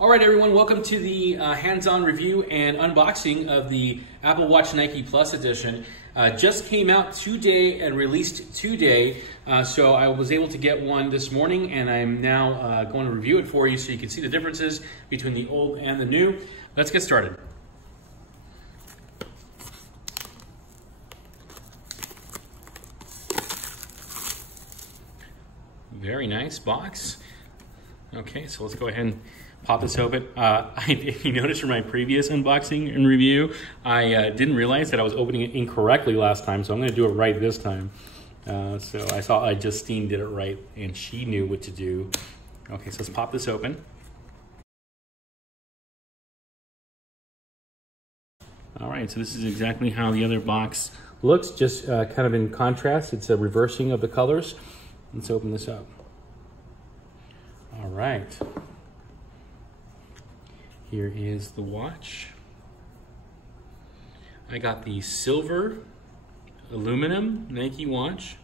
All right, everyone, welcome to the hands-on review and unboxing of the Apple Watch Nike Plus Edition. Just came out today and released today, so I was able to get one this morning, and I'm now going to review it for you so you can see the differences between the old and the new. Let's get started. Very nice box. Okay, so let's go ahead and pop this open. If you noticed from my previous unboxing and review, I didn't realize that I was opening it incorrectly last time, so I'm going to do it right this time. So I saw Justine did it right, and she knew what to do. Okay, so let's pop this open. All right, so this is exactly how the other box looks, just kind of in contrast. It's a reversing of the colors. Let's open this up. All right. Here is the watch. I got the silver aluminum Nike watch.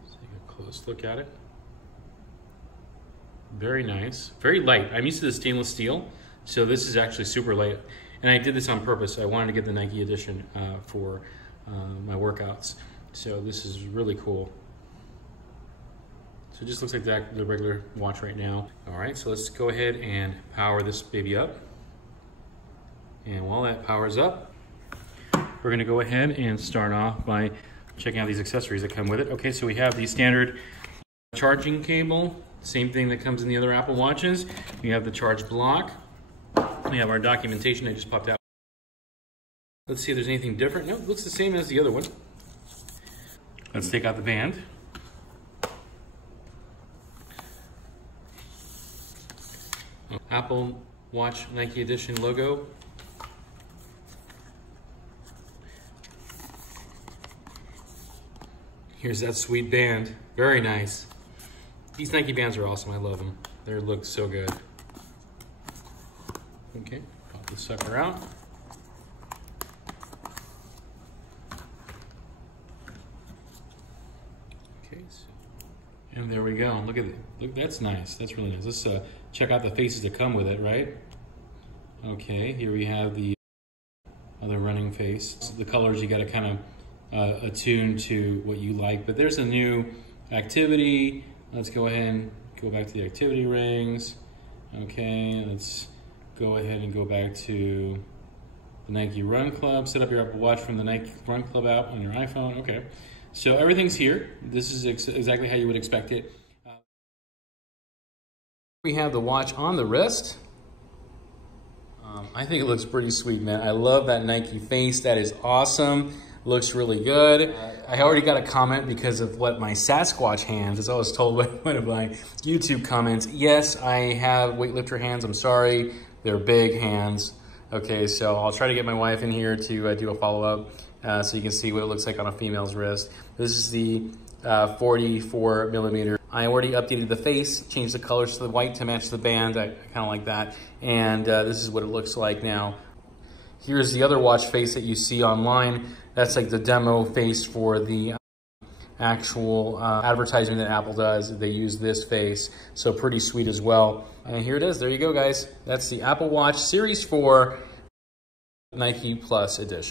Let's take a close look at it. Very nice, very light. I'm used to the stainless steel, so this is actually super light. And I did this on purpose. I wanted to get the Nike edition for my workouts. So this is really cool. So it just looks like the regular watch right now. All right, so let's go ahead and power this baby up. And while that powers up, we're gonna go ahead and start off by checking out these accessories that come with it. Okay, so we have the standard charging cable, same thing that comes in the other Apple Watches. We have the charge block. We have our documentation that just popped out. Let's see if there's anything different. No, it looks the same as the other one. Let's take out the band. Apple Watch Nike Edition logo. Here's that sweet band. Very nice. These Nike bands are awesome. I love them. They look so good. Okay, pop this sucker out. Okay, and there we go. Look at it. Look, that's nice. That's really nice. Let's check out the faces that come with it, right? Okay, here we have the other running face. The colors you got to kind of attune to what you like. But there's a new activity. Let's go ahead and go back to the activity rings. Okay, let's go ahead and go back to the Nike Run Club. Set up your Apple Watch from the Nike Run Club app on your iPhone. Okay, so everything's here. This is exactly how you would expect it. We have the watch on the wrist. I think it looks pretty sweet, man. I love that Nike face. That is awesome. Looks really good. I already got a comment because of what my Sasquatch hands, as I was told by one of my YouTube comments. Yes, I have weightlifter hands. I'm sorry. They're big hands. Okay, so I'll try to get my wife in here to do a follow-up so you can see what it looks like on a female's wrist. This is the 44 millimeter. I already updated the face, changed the colors to the white to match the band. I kind of like that. And this is what it looks like now. Here's the other watch face that you see online. That's like the demo face for the actual advertising that Apple does. They use this face, so pretty sweet as well. And here it is. There you go, guys. That's the Apple Watch Series 4 Nike Plus Edition.